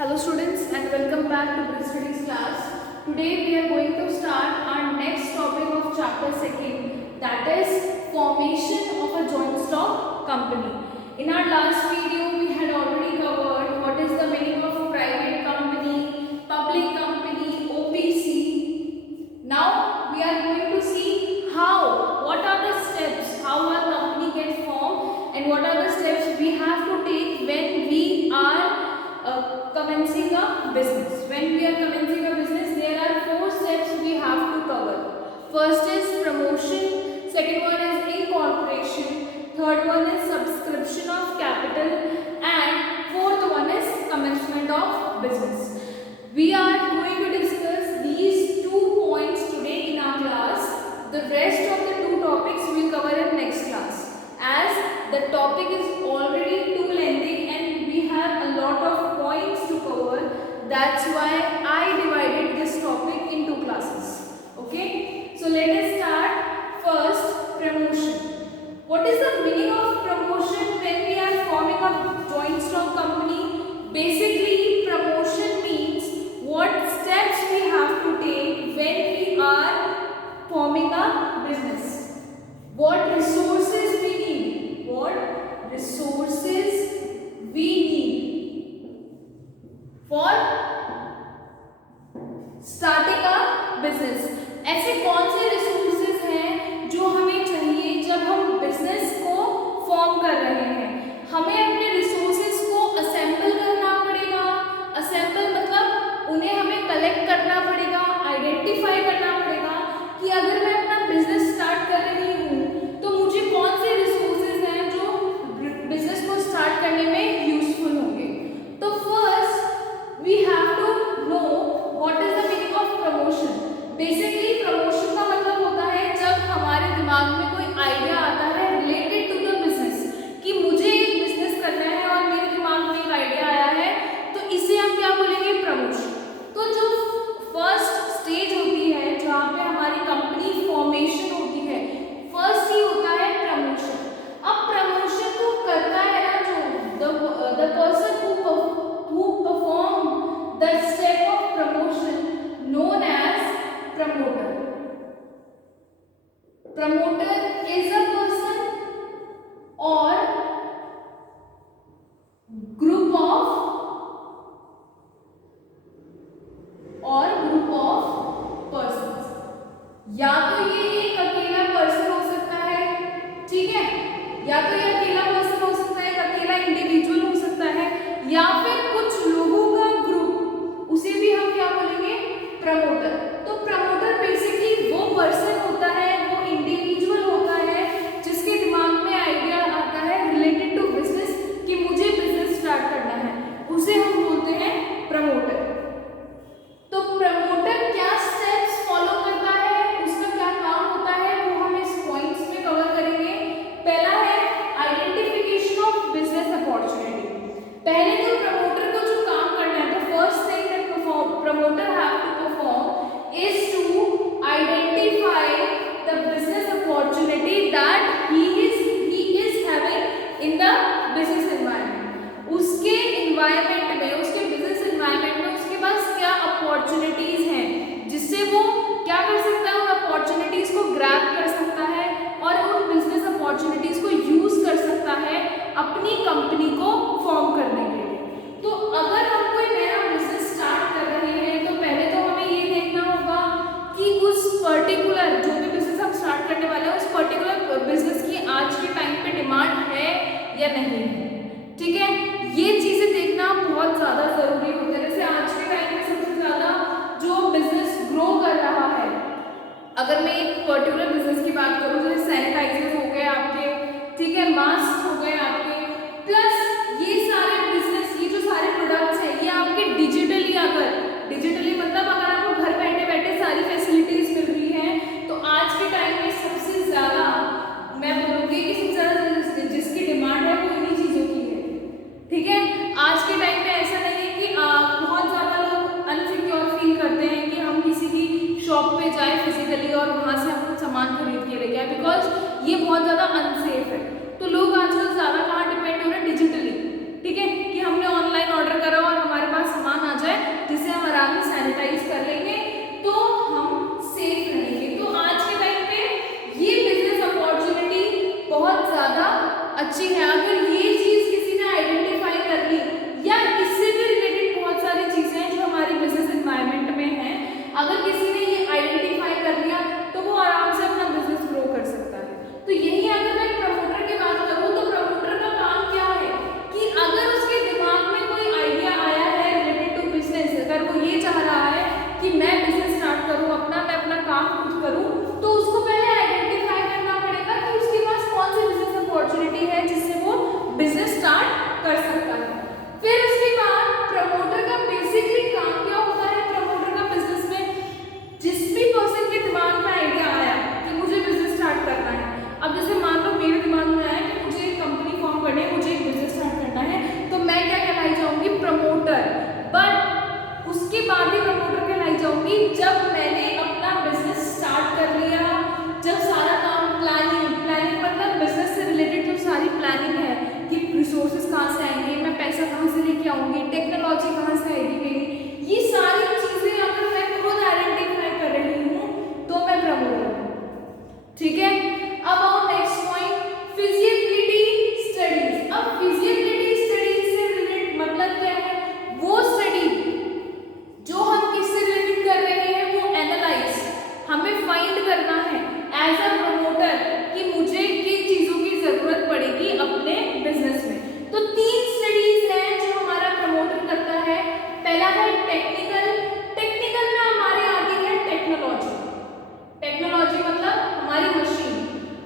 Hello students and welcome back to Bridge Studies class. Today we are going to start our next topic of chapter 2, that is formation of a joint stock company. In our last video we had already covered what is the meaning of private company, public company, OPC. Now we are going to see what are the steps, how a company gets formed and what are the steps we have to take when we are commencing a business. When we are commencing a business, there are 4 steps we have to cover. First is promotion, second one is incorporation, third one is subscription of capital, and fourth one is commencement of business. We are going to discuss these 2 points today in our class. The rest of the 2 topics we will cover in next class, as the topic is already too lengthy and we have a lot of points to cover. That's why I divided this topic into classes. Okay, so let us start. First, promotion. What is the meaning of promotion when we are forming a joint stock company? Basically, promotion means what steps we have to take when we are forming a business. What resources we need? What resources we need for starting a business. ऐसे कौन से resources हैं जो हमें चाहिए जब हम business को फॉर्म कर रहे हैं? हमें अपने रिसोर्सेज को असेंबल करना पड़ेगा. असेंबल मतलब उन्हें हमें कलेक्ट करना पड़ेगा, आइडेंटिफाई करना पड़ेगा कि अगर मैं अपना बिजनेस स्टार्ट कर रही हूँ तो मुझे कौन से रिसोर्सेज हैं जो बिजनेस को स्टार्ट करने में यूजफुल होंगे. तो first we have to know what is the meaning of promotion. Basically promotion का मतलब होता है जब हमारे दिमाग में कोई आइडिया आता है रिलेटेड टू द बिजनेस कि मुझे एक बिजनेस करना है और मेरे दिमाग में एक आइडिया आया है, तो इसे हम क्या बोलेंगे? प्रमोशन. तो जो फर्स्ट स्टेज होती है जहाँ पे हमारी कंपनी फॉर्मेशन होती है, फर्स्ट ही होता है प्रमोशन. अब प्रमोशन को करता है ना जो the person who perform the step of promotion known as promoter. Promoter is a person or group of persons. या तो ये एक अकेला पर्सन हो सकता है, ठीक है, या तो ये अकेला पर्सन हो सकता है, अकेला इंडिविजुअल हो सकता है, या फिर कुछ लोगों का ग्रुप, उसे भी हम क्या बोलेंगे? प्रमोटर. तो प्रमोटर बेसिकली वो पर्सन होता है, वो इंडिविजुअल होता है जिसके दिमाग में आइडिया आता है रिलेटेड टू बिजनेस कि मुझे बिजनेस स्टार्ट करना है, उसे हम बोलते हैं प्रमोटर. तो प्रमोटर क्या स्टेप्स फॉलो करता है, उसका क्या काम होता है, वो हम इस पॉइंट्स में कवर करेंगे. पहला है आइडेंटिफिकेशन ऑफ बिजनेस अपॉर्चुनिटी. पहले तो प्रमोटर को जो काम करना है, the first thing that promoter have to perform is to identify the business opportunity that he is having in the business environment. उसके एनवायरनमेंट में, उसके बिजनेस एनवायरनमेंट में उसके पास क्या अपॉर्चुनिटीज हैं जिससे वो क्या कर सकता है, उन अपॉर्चुनिटीज को ग्रैब कर सकता है और उन बिजनेस अपॉर्चुनिटीज को यूज कर सकता है अपनी कंपनी को फॉर्म करने के लिए. तो अगर हम कोई नया बिजनेस स्टार्ट कर रहे हैं तो पहले तो हमें ये देखना होगा कि उस पर्टिकुलर जो भी बिजनेस हम स्टार्ट करने वाले हैं, उस पर्टिकुलर बिजनेस की आज के टाइम पे डिमांड है या नहीं है. ठीक है, ये चीजें देखना बहुत ज्यादा जरूरी होता है. जैसे आज के टाइम में सबसे ज्यादा जो बिजनेस ग्रो कर रहा है, अगर मैं एक पर्टिकुलर बिजनेस की बात करूं, जैसे सैनिटाइजर हो गए आपके, ठीक है, मास्क हो गए आपके, प्लस ये सारे बिजनेस, ये जो सारे प्रोडक्ट्स हैं, ये आपके डिजिटली, अगर डिजिटली मतलब अगर आपको घर बैठे बैठे सारी फैसिलिटीज मिल रही हैं, तो आज के टाइम में सबसे ज्यादा मैं बोलूँगी कि सबसे ज्यादा जिसकी डिमांड है वो इन्हीं चीज़ों की है. ठीक है, आज के टाइम में ऐसा नहीं है कि बहुत ज़्यादा लोग अनसिक्योर फील करते हैं कि हम किसी की शॉप पे जाए फिजिकली और वहाँ से हम कुछ सामान खरीद के लेके आए, बिकॉज ये बहुत ज़्यादा अनसेफ है. तो लोग आजकल ज़्यादा कहाँ डिपेंड हो रहे हैं? डिजिटली. ठीक है, कि हमने ऑनलाइन ऑर्डर करा और हमारे पास सामान जब मैंने अपना बिजनेस स्टार्ट कर लिया, जब सारा काम प्लानिंग मतलब बिजनेस से रिलेटेड जो सारी प्लानिंग है कि रिसोर्सेज कहाँ से आएंगे, मैं पैसा कहाँ से लेके आऊंगी, टेक्नोलॉजी कहाँ से आएगी मेरी, ये सारी चीजें अगर मैं खुद आइडेंटिफाई कर रही हूँ तो मैं प्रमोटर हूँ। ठीक है, अब आओ नेक्स्ट पॉइंट, फिजिबिलिटी स्टडीज। अब फिजिबिलिटी स्टडीज से रिलेटेड मतलब क्या है, वो स्टडी जो हम किससे रिलेटेड कर रहे हैं, वो एनालाइज हमें फाइंड करना है एज अ प्रमोटर कि मुझे किन चीजों की जरूरत पड़ेगी अपने बिजनेस में। तो 3 स्टडीज हैं जो हमारा प्रमोटर करता है। पहला है टेक्निकल में हमारे आती है टेक्नोलॉजी मतलब हमारी मशीन।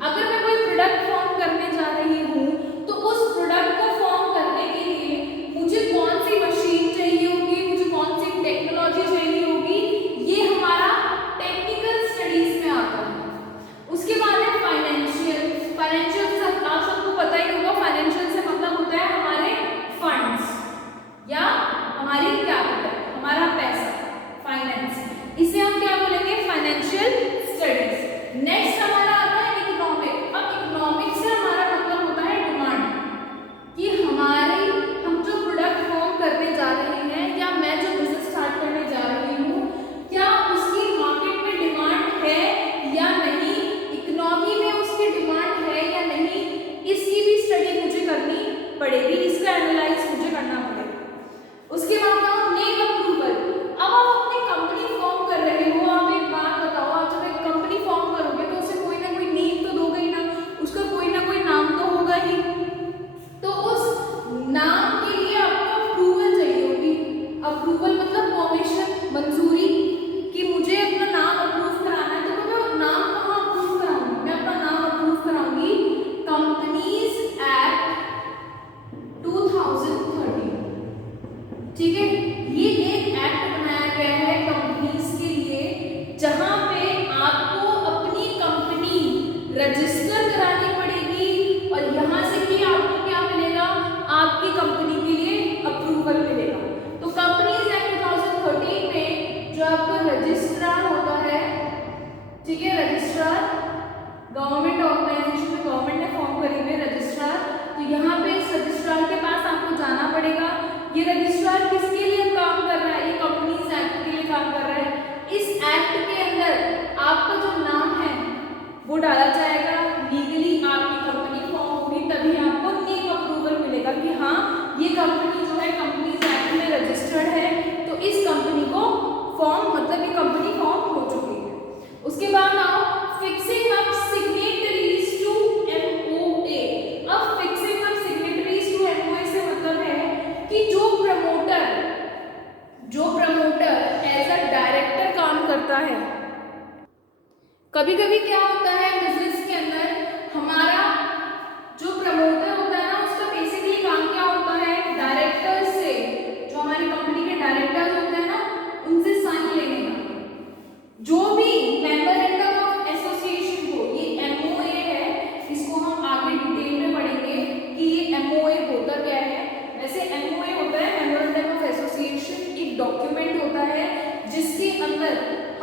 अगर मैं कोई प्रोडक्ट फॉर्म करने जा रही हूँ तो उस प्रोडक्ट को फॉर्म करने के लिए मुझे कौन सी मशीन चाहिए होगी, मुझे कौन सी टेक्नोलॉजी चाहिए होगी, ये हमारा टेक्निकल स्टडीज में आता है। उसके बाद है फाइनेंशियल से आप सबको पता ही होगा, फाइनेंशियल से मतलब होता है हमारे फंड्स या हमारी कैपिटल, हमारा पैसा, फाइनेंस, इसे हम क्या बोलेंगे, फाइनेंशियल स्टडीज। नेक्स्ट हमारा आता है इकोनॉमिक। अब इकोनॉमिक से हमारा मतलब होता है डिमांड, कि हम जो प्रोडक्ट फॉर्म करने जा रहे हैं या मैं जो बिजनेस स्टार्ट करने जा रही हूँ, क्या उसकी मार्केट में डिमांड है या नहीं, इकोनॉमी में उसकी डिमांड है या नहीं, इसकी भी स्टडी मुझे करनी पड़ेगी, इसका एनालाइज मुझे करना पड़ेगा। उसके बाद आओ नेम अप्रूवल। अब आप अपनी कंपनी फॉर्म कर रहे हो, आप एक बात बताओ, आप जब एक कंपनी फॉर्म करोगे तो उसे कोई ना कोई नेम तो दोगे ही ना, उसका कोई ना कोई नाम तो होगा ही, तो उस नाम के लिए आपको अप्रूवल चाहिए होगी। अप्रूवल मतलब परमिशन, मंजूरी, कि मुझे अपना नाम अप्रूव कराना है। तो मैं नाम कहाँ अप्रूव कराऊंगी, मैं अपना नाम अप्रूव कराऊंगी कंपनीज एक्ट 2013। ठीक है, ये एक एक्ट बनाया गया है कंपनीज के लिए, जहां पे आपको अपनी कंपनी रजिस्टर करानी पड़ेगी और यहां से भी आपको क्या मिलेगा, आपकी कंपनी के लिए अप्रूवल मिलेगा। तो कंपनीज एक्ट 2013 में जो आपका रजिस्ट्रार होता है, ठीक है, रजिस्ट्रार गवर्नमेंट ऑर्गेनाइजेशन में गवर्नमेंट ने फॉर्म करी हुई रजिस्ट्रार, तो यहाँ पे इस रजिस्ट्रार के पास आपको जाना पड़ेगा। ये रजिस्ट्रार किसके लिए काम कर रहा है, ये कंपनीज एक्ट के लिए काम कर रहा है। इस एक्ट के अंदर आपका जो नाम है वो डाला जाएगा, लीगली आपकी कंपनी फॉर्म होगी, तभी आपको नेम अप्रूवल मिलेगा कि हाँ ये कंपनी जो है कंपनीज एक्ट में रजिस्टर्ड है, तो इस कंपनी को फॉर्म मतलब ये कंपनी फॉर्म हो चुकी है। उसके बाद आओ fixing up signatories to MOA. अब fixing up signatories to MOA से मतलब है कि जो प्रमोटर एज अ डायरेक्टर काम करता है। कभी कभी क्या होता है बिजनेस के अंदर, हमारा जो प्रमोटर होता है ना, उसका बेसिकली काम क्या होता है, डायरेक्टर से, जो हमारी कंपनी के डायरेक्टर्स होते हैं ना, उनसे साइन लेने का। जो भी मेमोरेंडम ऑफ एसोसिएशन को, ये एमओए है, इसको हम आगे डिटेल में पढ़ेंगे कि ये एमओए होता क्या है। वैसे एमओए होता है मेमोरेंडम ऑफ एसोसिएशन, एक डॉक्यूमेंट होता है जिसके अंदर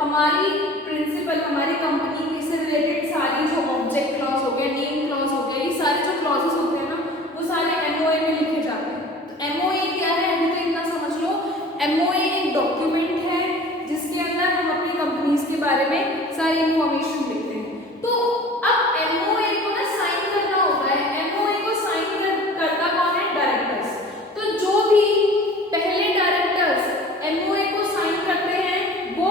हमारी प्रिंसिपल, हमारी कंपनी से रिलेटेड सारी जो ऑब्जेक्ट क्लॉज हो गया, नेम क्लॉज हो गया, ये सारे जो क्लॉजेस होते हैं ना, वो सारे एमओए में लिखे जाते हैं। तो एमओए क्या है, अभी तो इतना समझ लो, एमओए एक डॉक्यूमेंट है जिसके अंदर हम अपनी कंपनीज के बारे में सारी इंफॉर्मेशन लिखते हैं। तो अब एमओए को ना साइन करना होता है, एमओए को साइन करता कौन है, डायरेक्टर्स। तो जो भी पहले डायरेक्टर्स एमओए को साइन करते हैं वो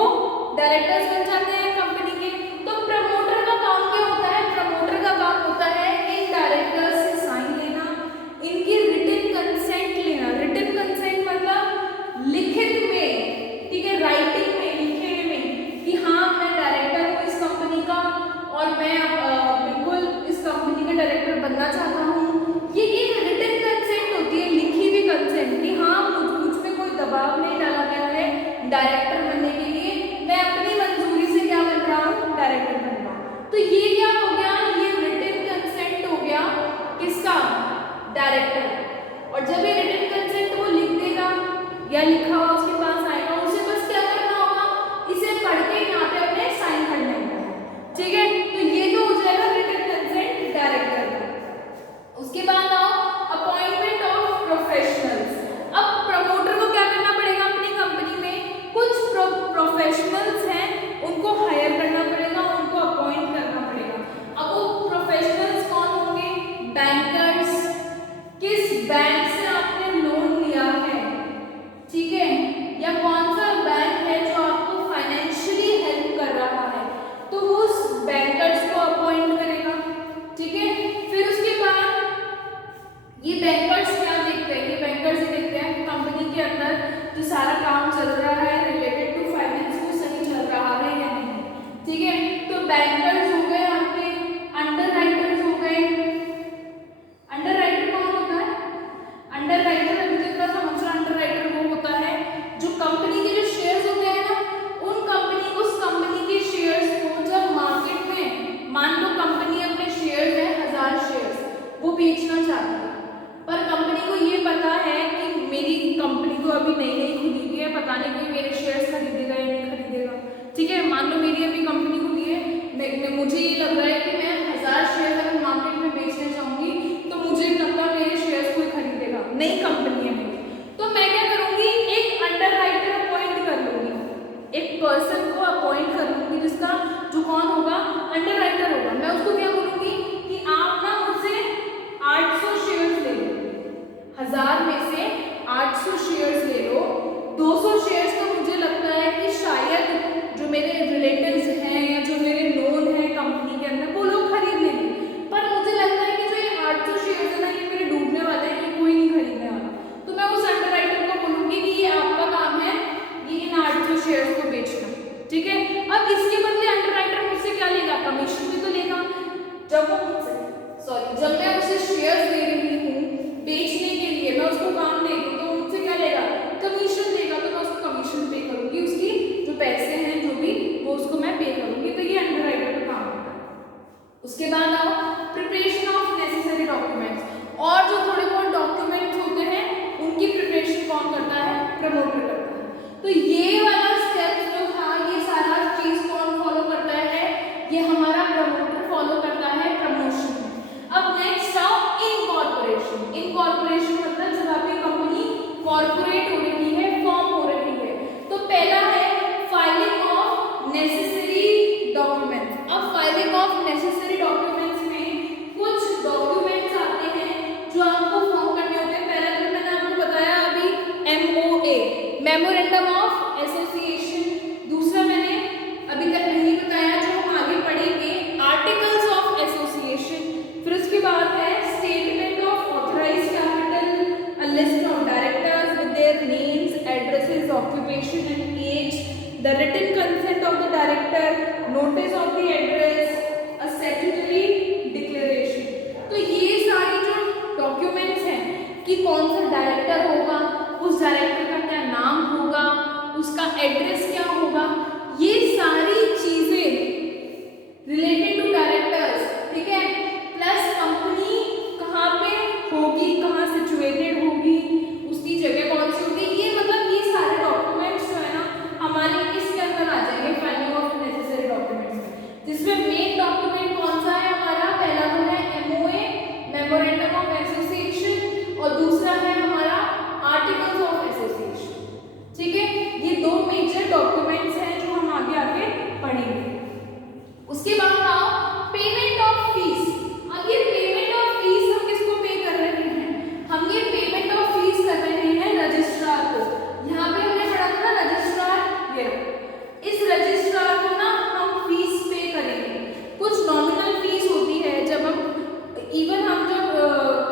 डायरेक्टर्स बन जाते हैं कंपनी के। तो प्रमोटर का काम क्या होता है, प्रमोटर का काम होता है इन डायरेक्टर्स से साइन लेना, इनकी रिटन कंपनी है मेरी, तो मैं क्या करूंगी, एक अंडर राइटर अपॉइंट कर लूंगी, एक पर्सन को अपॉइंट कर लूंगी जिसका जो कौन होगा, अंडर राइटर होगा। मैं उसको क्या बोलूंगी कि आप ना मुझसे 800 शेयर्स ले लो, 1000 में से 800 शेयर्स ले लो। 200 शेयर्स तो मुझे लगता है कि शायद जो मेरे रिलेटिव्स हैं या जो मेरे नोन हैं कंपनी के अंदर वो लोग खरीद लेंगे, पर मुझे लगता है कि जो ये 800 शेयर्स है ना ये मेरे डूबने वाले हैं, ये कोई नहीं खरीदने वाला। तो मैं उस अंडर राइटर को बोलूंगी कि ये आपका काम है, ये इन 800 शेयर्स को बेचना, ठीक है। अब इसके बदले अंडर राइटर मुझसे क्या लेगा, कमीशन भी तो लेगा। जब वो मुझसे जब मैं उसे शेयर्स दे रही हूँ बेचने के लिए, मैं उसको काम दे रही हूँ, तो मुझसे क्या लेगा, कमीशन देगा। तो मैं उसको कमीशन पे करूंगी, उसकी जो पैसे हैं जो भी वो उसको मैं पे करूंगी। तो ये अंडर राइटर का काम होता है। उसके बाद आओ प्रिपरेशन ऑफ नेसेसरी डॉक्यूमेंट्स, और जो थोड़े बहुत डॉक्यूमेंट्स होते हैं उनकी प्रिपरेशन कौन करता है, प्रमोटर करता है। तो ये वाला स्टेप जो था ये सारा चीज कौन फॉलो करता है, ये हमारा प्रमोटर फॉलो करता है प्रमोशन में। अब नेक्स्ट आओ इनकॉर्पोरेशन। इनकॉर्पोरेशन मतलब जब आपकी कंपनी कॉर्पोरेट हो रही है, फॉर्म हो रही है। तो पहला है फाइलिंग ऑफ नेसेसरी डॉक्यूमेंट्स। अब फाइलिंग ऑफ नेसेसरी डॉक्यूमेंट्स में कुछ डॉक्यूमेंट्स आते हैं जो आपको फॉर्म करने होते हैं। पहला तो मैंने आपको बताया अभी MOA, मेमोरेंडम ऑफ एसोसिएशन। दूसरा मैंने अभी तक नहीं बताया, जो हम आगे पढ़ेंगे, आर्टिकल्स ऑफ एसोसिएशन। फिर उसके बाद है statement of authorised capital, a list of directors with their names, addresses, occupation and age, the written consent of the director, notice of the address, a statutory declaration. तो ये सारी जो documents हैं कि कौन सा डायरेक्टर होगा, उस डायरेक्टर का क्या नाम होगा, उसका एड्रेस क्या होगा, ये सारी चीजें रिलेटेड टू डायरेक्टर्स, ठीक है। प्लस कंपनी कहाँ पे होगी, कहाँ सिचुएटेड होगी, उसकी जगह कौन सी होगी, ये मतलब ये सारे डॉक्यूमेंट्स जो है ना हमारे इसके अंदर आ जाएंगे फाइलिंग ऑफ नेसेसरी डॉक्यूमेंट्स में। जिसमें मेन डॉक्यूमेंट कौन सा है हमारा, पहला तो है MOA, मेमोरेंडम ऑफ एसोसिएशन, और दूसरा है हमारा आर्टिकल्स ऑफ एसोसिएशन, ठीक है। ये दो मेजर डॉक्यूमेंट्स हैं जो हम आगे आगे पढ़ेंगे। उसके बाद आओ पेमेंट ऑफ फीस। अब ये पेमेंट ऑफ फीस हम किसको पे कर रहे हैं, हम ये पेमेंट ऑफ फीस कर रहे हैं रजिस्ट्रार को। यहाँ पे हमने पढ़ा था ना रजिस्ट्रार, ये इस रजिस्ट्रार को ना हम फीस पे करेंगे। कुछ नॉमिनल फीस होती है जब हम इवन हम जब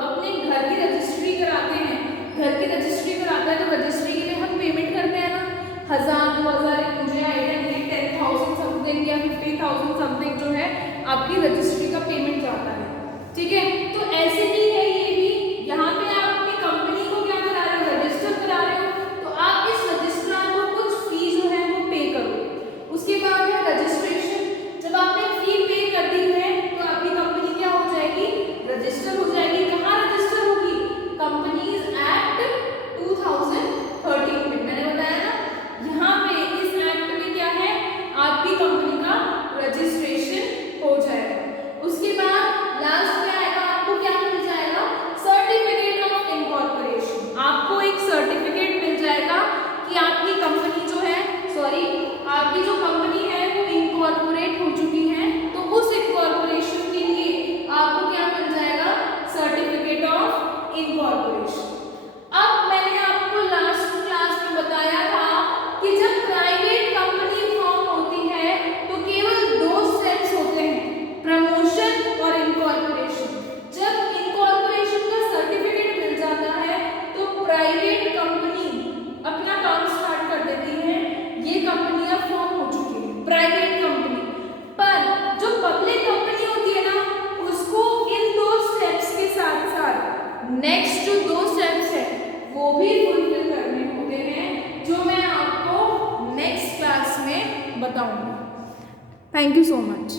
अपने घर की रजिस्ट्री कराते हैं, घर की रजिस्ट्री कराते हैं तो रजिस्ट्री के लिए हम पेमेंट करते हैं ना, 1000 2000, मुझे आइडिया नहीं, 10,000 समथिंग या 50,000 समथिंग जो है आपकी रजिस्ट्री का पेमेंट जाता है, ठीक है। तो ऐसे ही है ये भी, यहाँ पे आप अपनी कंपनी को क्या करा रहे हो, रजिस्टर करा रहे हो, तो आप इस रजिस्ट्रार को कुछ फी जो है वो पे करो। उसके बाद है रजिस्ट्रेशन। जब आपने फी पे कर दी है तो आपकी कंपनी क्या हो जाएगी, रजिस्टर हो जाएगी। कहाँ रजिस्टर होगी, कंपनीज एक्ट 2013 में, मैंने बताया ना यहाँ पे इस एक्ट में क्या है, आपकी कंपनी का रजिस्ट्रेशन हो जाएगा। उसके बाद लास्ट में आएगा, आपको क्या मिल जाएगा, सर्टिफिकेट ऑफ इनकॉर्पोरेशन। आपको एक सर्टिफिकेट मिल जाएगा कि आपकी कंपनी जो है, सॉरी आपकी जो कंपनी है वो इनकॉर्पोरेट हो चुकी है। तो उस इनकॉर्पोरेशन के लिए आपको क्या मिल जाएगा, सर्टिफिकेट ऑफ इनकॉर्पोरेशन। अब मैंने आपको लास्ट क्लास में बताया था कि जब प्राइवेट कंपनी फॉर्म होती है तो केवल 2 स्टेप्स होते हैं, प्रमोशन और इनकॉर्पोरेशन। जब इनकॉर्पोरेशन का सर्टिफिकेट मिल जाता है तो प्राइवेट कंपनी अपना काम स्टार्ट कर देती है। ये कंपनियां फॉर्म हो चुकी हैं, प्राइवेट कंपनी। पर जो पब्लिक कंपनी होती है ना, उसको इन 2 स्टेप्स के साथ साथ नेक्स्ट जो 2 स्टेप्स है वो भी फुलफिल करने होते हैं, जो मैं आपको नेक्स्ट क्लास में बताऊंगी। Thank you so much.